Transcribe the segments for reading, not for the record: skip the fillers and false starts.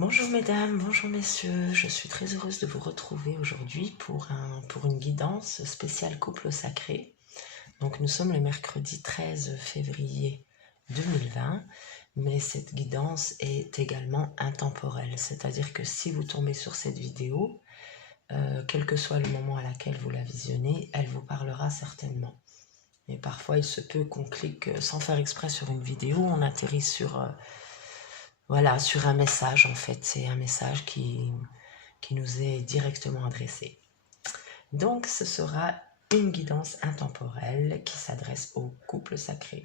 Bonjour mesdames, bonjour messieurs, je suis très heureuse de vous retrouver aujourd'hui pour une guidance spéciale couple au sacré. Donc nous sommes le mercredi 13 février 2020, mais cette guidance est également intemporelle, c'est-à-dire que si vous tombez sur cette vidéo, quel que soit le moment à laquelle vous la visionnez, elle vous parlera certainement. Mais parfois il se peut qu'on clique sans faire exprès sur une vidéo, on atterrit sur... Voilà, sur un message en fait, c'est un message qui nous est directement adressé. Donc ce sera une guidance intemporelle qui s'adresse au couple sacré.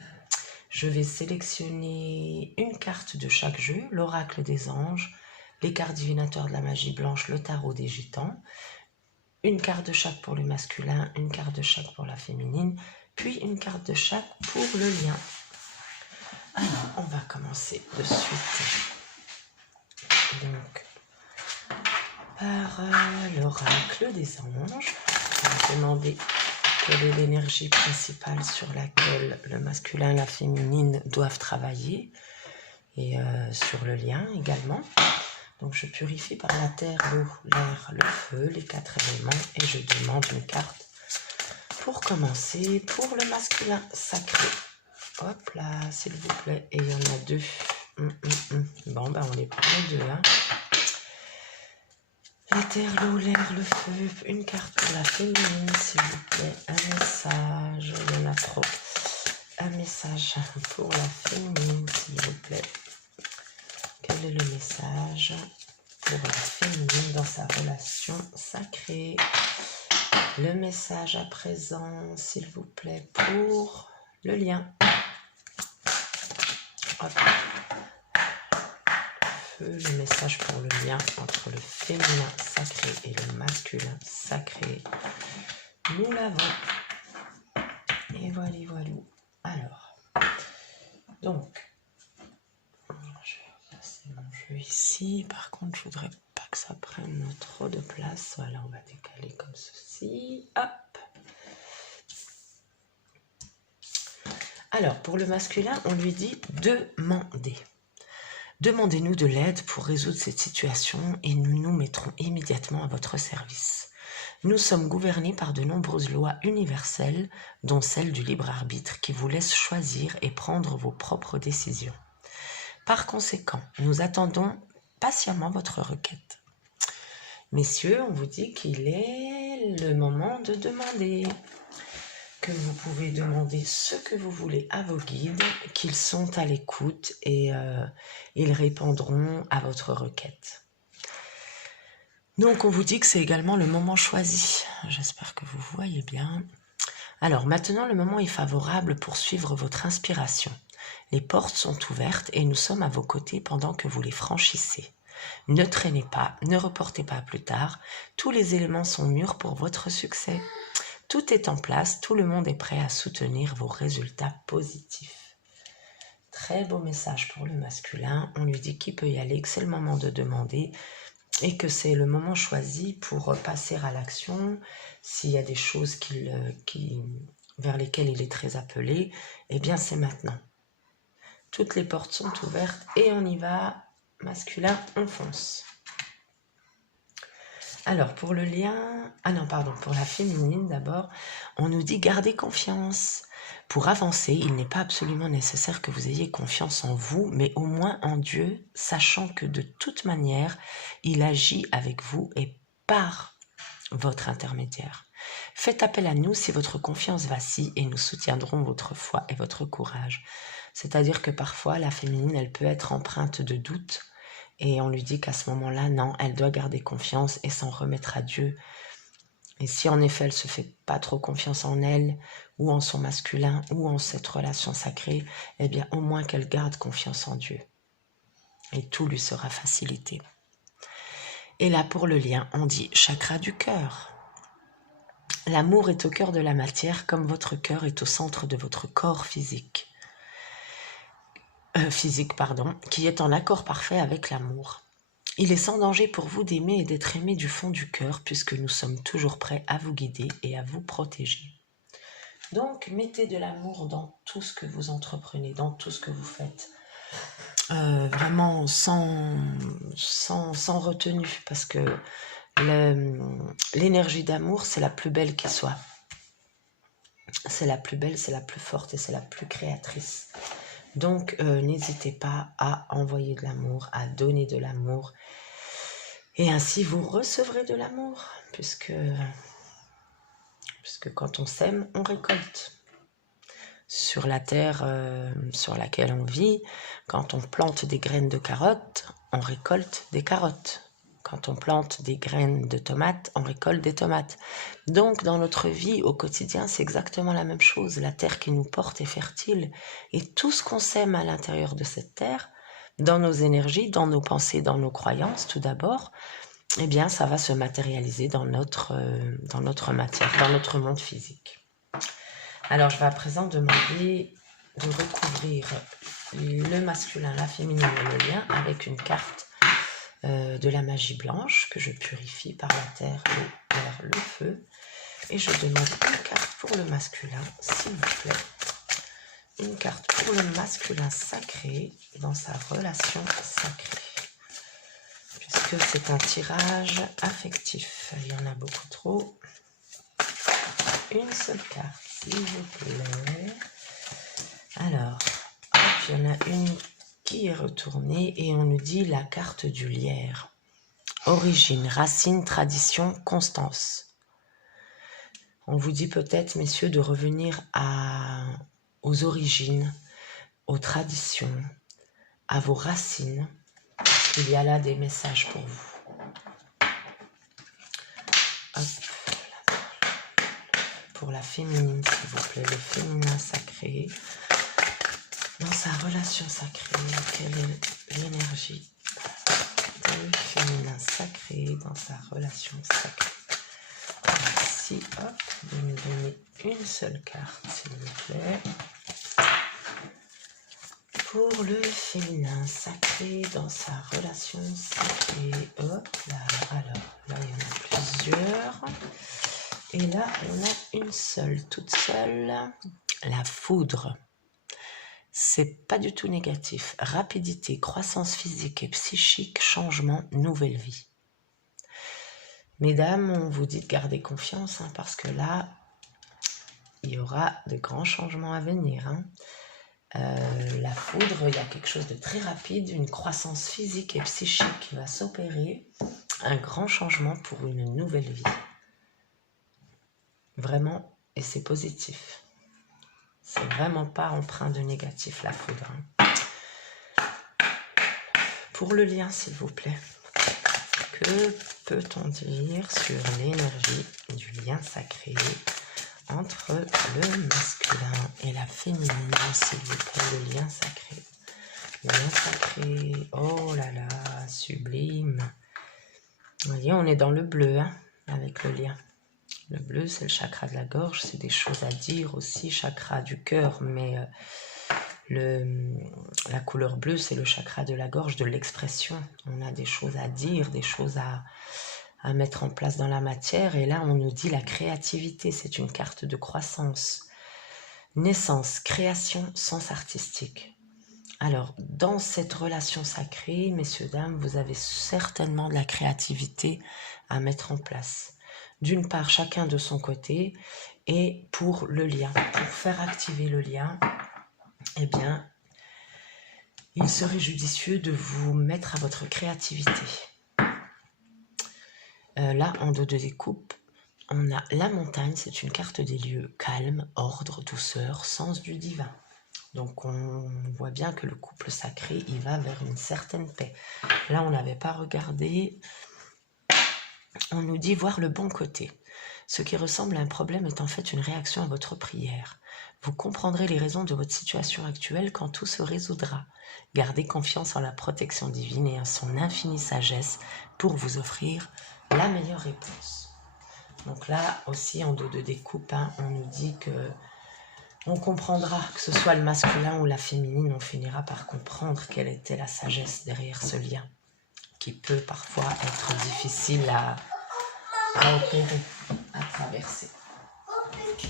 Je vais sélectionner une carte de chaque jeu, l'oracle des anges, les cartes divinatoires de la magie blanche, le tarot des gitans, une carte de chaque pour le masculin, une carte de chaque pour la féminine, puis une carte de chaque pour le lien. Alors, on va commencer de suite. Donc, par l'oracle des anges, on va demander quelle est l'énergie principale sur laquelle le masculin et la féminine doivent travailler, et sur le lien également. Donc, je purifie par la terre, l'eau, l'air, le feu, les 4 éléments, et je demande une carte pour commencer pour le masculin sacré. Hop là, s'il vous plaît. Et il y en a 2. Bon, ben on les prend les 2. Hein. La terre, l'eau, l'air, le feu. Une carte pour la féminine, s'il vous plaît. Un message. Il y en a trop. Un message pour la féminine, s'il vous plaît. Quel est le message pour la féminine dans sa relation sacrée? Le message à présent, s'il vous plaît, pour le lien. Hop. Le message pour le lien entre le féminin sacré et le masculin sacré. Nous l'avons. Et voilà. Alors, donc, je vais passer mon jeu ici. Par contre, je voudrais pas que ça prenne trop de place. Voilà, on va décaler comme ceci. Hop. Alors, pour le masculin, on lui dit demander. Demandez-nous de l'aide pour résoudre cette situation et nous nous mettrons immédiatement à votre service. Nous sommes gouvernés par de nombreuses lois universelles, dont celle du libre arbitre qui vous laisse choisir et prendre vos propres décisions. Par conséquent, nous attendons patiemment votre requête. Messieurs, on vous dit qu'il est le moment de demander. Que vous pouvez demander ce que vous voulez à vos guides, qu'ils sont à l'écoute et ils répondront à votre requête. Donc on vous dit que c'est également le moment choisi. J'espère que vous voyez bien. Alors maintenant le moment est favorable pour suivre votre inspiration. Les portes sont ouvertes et nous sommes à vos côtés pendant que vous les franchissez. Ne traînez pas, ne reportez pas à plus tard. Tous les éléments sont mûrs pour votre succès. Tout est en place, tout le monde est prêt à soutenir vos résultats positifs. Très beau message pour le masculin. On lui dit qu'il peut y aller, que c'est le moment de demander et que c'est le moment choisi pour passer à l'action. S'il y a des choses vers lesquelles il est très appelé, eh bien c'est maintenant. Toutes les portes sont ouvertes et on y va. Masculin, on fonce. Alors, pour le lien... pour la féminine d'abord, on nous dit gardez confiance. Pour avancer, il n'est pas absolument nécessaire que vous ayez confiance en vous, mais au moins en Dieu, sachant que de toute manière, il agit avec vous et par votre intermédiaire. Faites appel à nous si votre confiance vacille et nous soutiendrons votre foi et votre courage. C'est-à-dire que parfois, la féminine, elle peut être empreinte de doute. Et on lui dit qu'à ce moment-là, non, elle doit garder confiance et s'en remettre à Dieu. Et si en effet elle se fait pas trop confiance en elle, ou en son masculin, ou en cette relation sacrée, eh bien au moins qu'elle garde confiance en Dieu. Et tout lui sera facilité. Et là pour le lien, on dit chakra du cœur. L'amour est au cœur de la matière comme votre cœur est au centre de votre corps physique. Qui est en accord parfait avec l'amour. Il est sans danger pour vous d'aimer et d'être aimé du fond du cœur puisque nous sommes toujours prêts à vous guider et à vous protéger. Donc, mettez de l'amour dans tout ce que vous entreprenez, dans tout ce que vous faites. vraiment sans retenue, parce que l'énergie d'amour, c'est la plus belle qui soit. C'est la plus belle, c'est la plus forte et c'est la plus créatrice. Donc, n'hésitez pas à envoyer de l'amour, à donner de l'amour. Et ainsi, vous recevrez de l'amour, puisque quand on sème, on récolte. Sur la terre sur laquelle on vit, quand on plante des graines de carottes, on récolte des carottes. Quand on plante des graines de tomates, on récolte des tomates. Donc, dans notre vie, au quotidien, c'est exactement la même chose. La terre qui nous porte est fertile. Et tout ce qu'on sème à l'intérieur de cette terre, dans nos énergies, dans nos pensées, dans nos croyances, tout d'abord, eh bien, ça va se matérialiser dans notre matière, dans notre monde physique. Alors, je vais à présent demander de recouvrir le masculin, la féminine et le lien avec une carte de la magie blanche que je purifie par la terre, l'eau, l'air, le feu. Et je demande une carte pour le masculin, s'il vous plaît. Une carte pour le masculin sacré dans sa relation sacrée. Puisque c'est un tirage affectif. Il y en a beaucoup trop. Une seule carte, s'il vous plaît. Alors, hop, il y en a une qui est retournée et on nous dit la carte du lierre. Origine, racine, tradition, constance. On vous dit peut-être, messieurs, de revenir aux origines, aux traditions, à vos racines. Il y a là des messages pour vous. Hop. Pour la féminine, s'il vous plaît, le féminin sacré. Dans sa relation sacrée, quelle est l'énergie du féminin sacré dans sa relation sacrée? Merci, hop, de nous donner une seule carte, s'il vous plaît. Pour le féminin sacré dans sa relation sacrée. Hop là, alors, là il y en a plusieurs. Et là, on a une seule, toute seule, la foudre. C'est pas du tout négatif. Rapidité, croissance physique et psychique, changement, nouvelle vie. Mesdames, on vous dit de garder confiance, parce que là, il y aura de grands changements à venir. La foudre, il y a quelque chose de très rapide, une croissance physique et psychique qui va s'opérer, un grand changement pour une nouvelle vie. Vraiment, et c'est positif. C'est vraiment pas empreint de négatif, la foudre. Pour le lien, s'il vous plaît, que peut-on dire sur l'énergie du lien sacré entre le masculin et la féminine, s'il vous plaît, le lien sacré. Le lien sacré, oh là là, sublime. Vous voyez, on est dans le bleu, avec le lien. Le bleu, c'est le chakra de la gorge, c'est des choses à dire aussi, chakra du cœur, mais la couleur bleue, c'est le chakra de la gorge, de l'expression. On a des choses à dire, des choses à mettre en place dans la matière, et là, on nous dit la créativité, c'est une carte de croissance. Naissance, création, sens artistique. Alors, dans cette relation sacrée, messieurs, dames, vous avez certainement de la créativité à mettre en place. D'une part, chacun de son côté, et pour le lien, pour faire activer le lien, eh bien, il serait judicieux de vous mettre à votre créativité. Là, en dos de découpe, on a la montagne, c'est une carte des lieux, calme, ordre, douceur, sens du divin. Donc, on voit bien que le couple sacré, il va vers une certaine paix. Là, on n'avait pas regardé. On nous dit voir le bon côté. Ce qui ressemble à un problème est en fait une réaction à votre prière. Vous comprendrez les raisons de votre situation actuelle quand tout se résoudra. Gardez confiance en la protection divine et en son infinie sagesse pour vous offrir la meilleure réponse. Donc là aussi, en dos de découpe, on nous dit que on comprendra, que ce soit le masculin ou la féminine, on finira par comprendre quelle était la sagesse derrière ce lien, qui peut parfois être difficile à opérer, à traverser. Allez,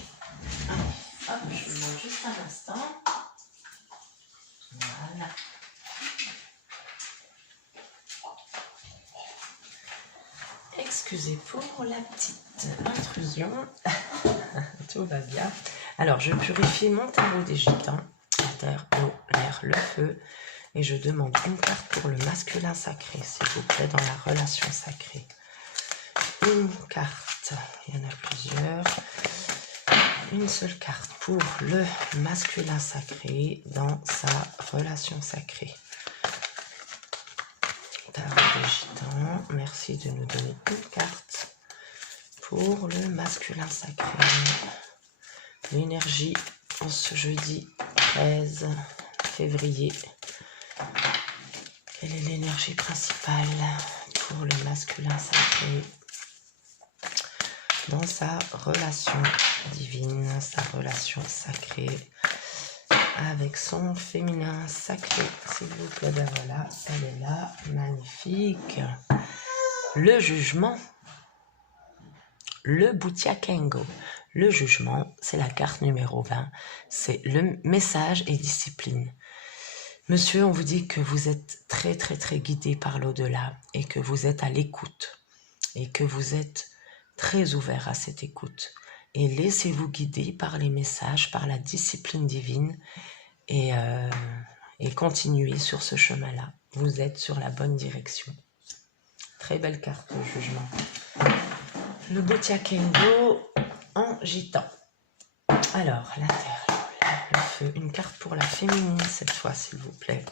hop, je vous demande juste un instant. Voilà. excusez pour la petite intrusion. Tout va bien. Alors, je purifie mon tarot des gitans, la terre, l'eau, l'air, le feu. Et je demande une carte pour le masculin sacré, s'il vous plaît, dans la relation sacrée. Une carte, il y en a plusieurs. Une seule carte pour le masculin sacré dans sa relation sacrée. Tarot des gitans, merci de nous donner une carte pour le masculin sacré. L'énergie en ce jeudi 13 février. Quelle est l'énergie principale pour le masculin sacré dans sa relation divine, sa relation sacrée avec son féminin sacré, s'il vous plaît? Ben voilà, elle est là, magnifique. Le jugement, le Butiakengo. Le jugement, c'est la carte numéro 20, c'est le message et discipline. Monsieur, on vous dit que vous êtes très guidé par l'au-delà et que vous êtes à l'écoute et que vous êtes très ouvert à cette écoute. Et laissez-vous guider par les messages, par la discipline divine et continuez sur ce chemin-là. Vous êtes sur la bonne direction. Très belle carte, le jugement. Le Butiakengo en gitan. Alors, la terre, l'air, le feu. Une carte pour la féminine cette fois, s'il vous plaît.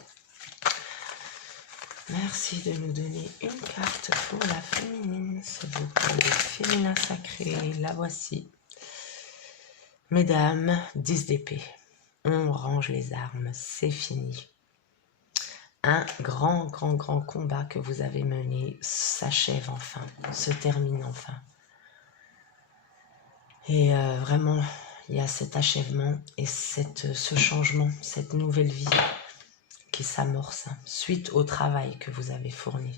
Merci de nous donner une carte pour la féminine, s'il vous plaît. Le féminin sacré, la voici. Mesdames, 10 d'épée. On range les armes, c'est fini. Un grand combat que vous avez mené s'achève enfin, se termine enfin. Et vraiment, il y a cet achèvement et ce changement, cette nouvelle vie qui s'amorce suite au travail que vous avez fourni.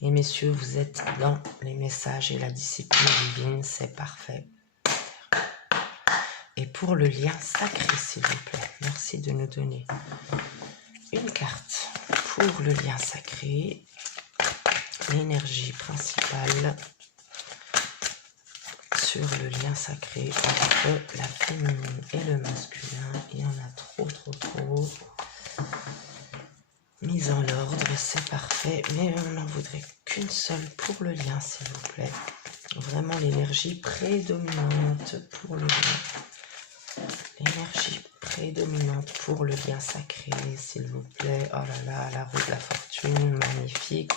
Et messieurs, vous êtes dans les messages et la discipline divine, c'est parfait. Et pour le lien sacré, s'il vous plaît, merci de nous donner une carte pour le lien sacré, l'énergie principale sur le lien sacré entre la féminine et le masculin. Il y en a trop. Mise en ordre, c'est parfait, mais on n'en voudrait qu'une seule pour le lien, s'il vous plaît. Vraiment l'énergie prédominante pour le lien. L'énergie prédominante pour le lien sacré, s'il vous plaît. Oh là là, la roue de la fortune, magnifique.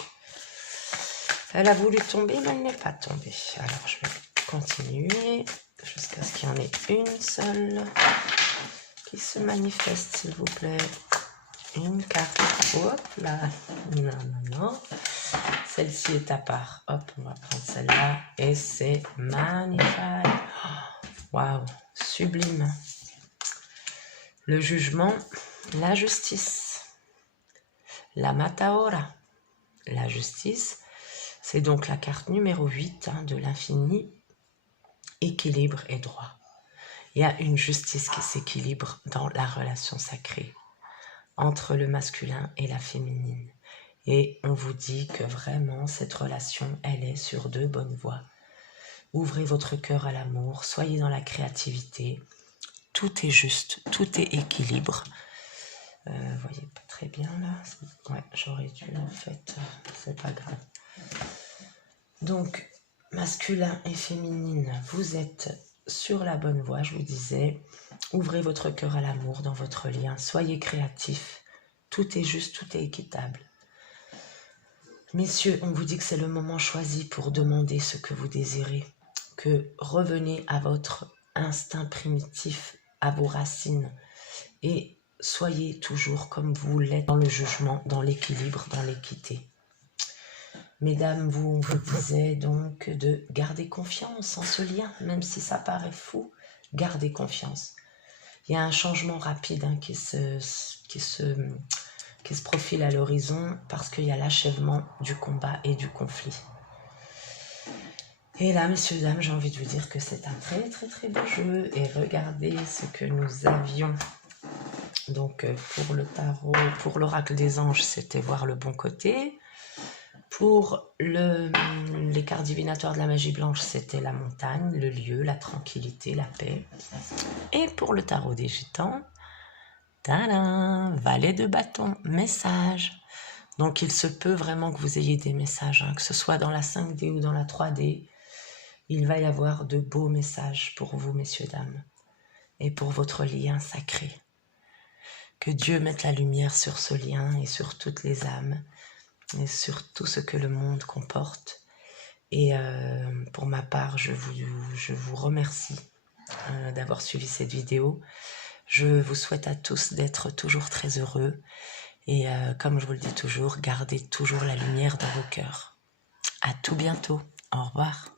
Elle a voulu tomber, mais elle n'est pas tombée. Alors, je vais continuer jusqu'à ce qu'il y en ait une seule qui se manifeste, s'il vous plaît. Une carte. Hop là. Non. Celle-ci est à part. Hop, on va prendre celle-là. Et c'est magnifique. Waouh, sublime. Le jugement, la justice. La Mataora. La justice, c'est donc la carte numéro 8 de l'infini. Équilibre et droit. Il y a une justice qui s'équilibre dans la relation sacrée entre le masculin et la féminine. Et on vous dit que vraiment, cette relation, elle est sur de bonnes voies. Ouvrez votre cœur à l'amour, soyez dans la créativité. Tout est juste, tout est équilibre. Vous voyez pas très bien là. Ouais, j'aurais dû en fait, c'est pas grave. Donc, masculin et féminine, vous êtes sur la bonne voie, je vous disais. Ouvrez votre cœur à l'amour dans votre lien. Soyez créatifs. Tout est juste, tout est équitable. Messieurs, on vous dit que c'est le moment choisi pour demander ce que vous désirez. Que revenez à votre instinct primitif, à vos racines. Et soyez toujours comme vous l'êtes dans le jugement, dans l'équilibre, dans l'équité. Mesdames, on vous disait donc de garder confiance en ce lien, même si ça paraît fou, gardez confiance. Il y a un changement rapide qui se profile à l'horizon parce qu'il y a l'achèvement du combat et du conflit. Et là, messieurs, dames, j'ai envie de vous dire que c'est un très beau jeu. Et regardez ce que nous avions. Donc, pour le tarot, pour l'oracle des anges, c'était voir le bon côté. Pour les cartes divinatoires de la magie blanche, c'était la montagne, le lieu, la tranquillité, la paix. Et pour le tarot des gitans, tadam, valet de bâton, message. Donc il se peut vraiment que vous ayez des messages, que ce soit dans la 5D ou dans la 3D. Il va y avoir de beaux messages pour vous, messieurs, dames, et pour votre lien sacré. Que Dieu mette la lumière sur ce lien et sur toutes les âmes, et sur tout ce que le monde comporte. Et pour ma part, je vous remercie d'avoir suivi cette vidéo. Je vous souhaite à tous d'être toujours très heureux. Et comme je vous le dis toujours, gardez toujours la lumière dans vos cœurs. À tout bientôt. Au revoir.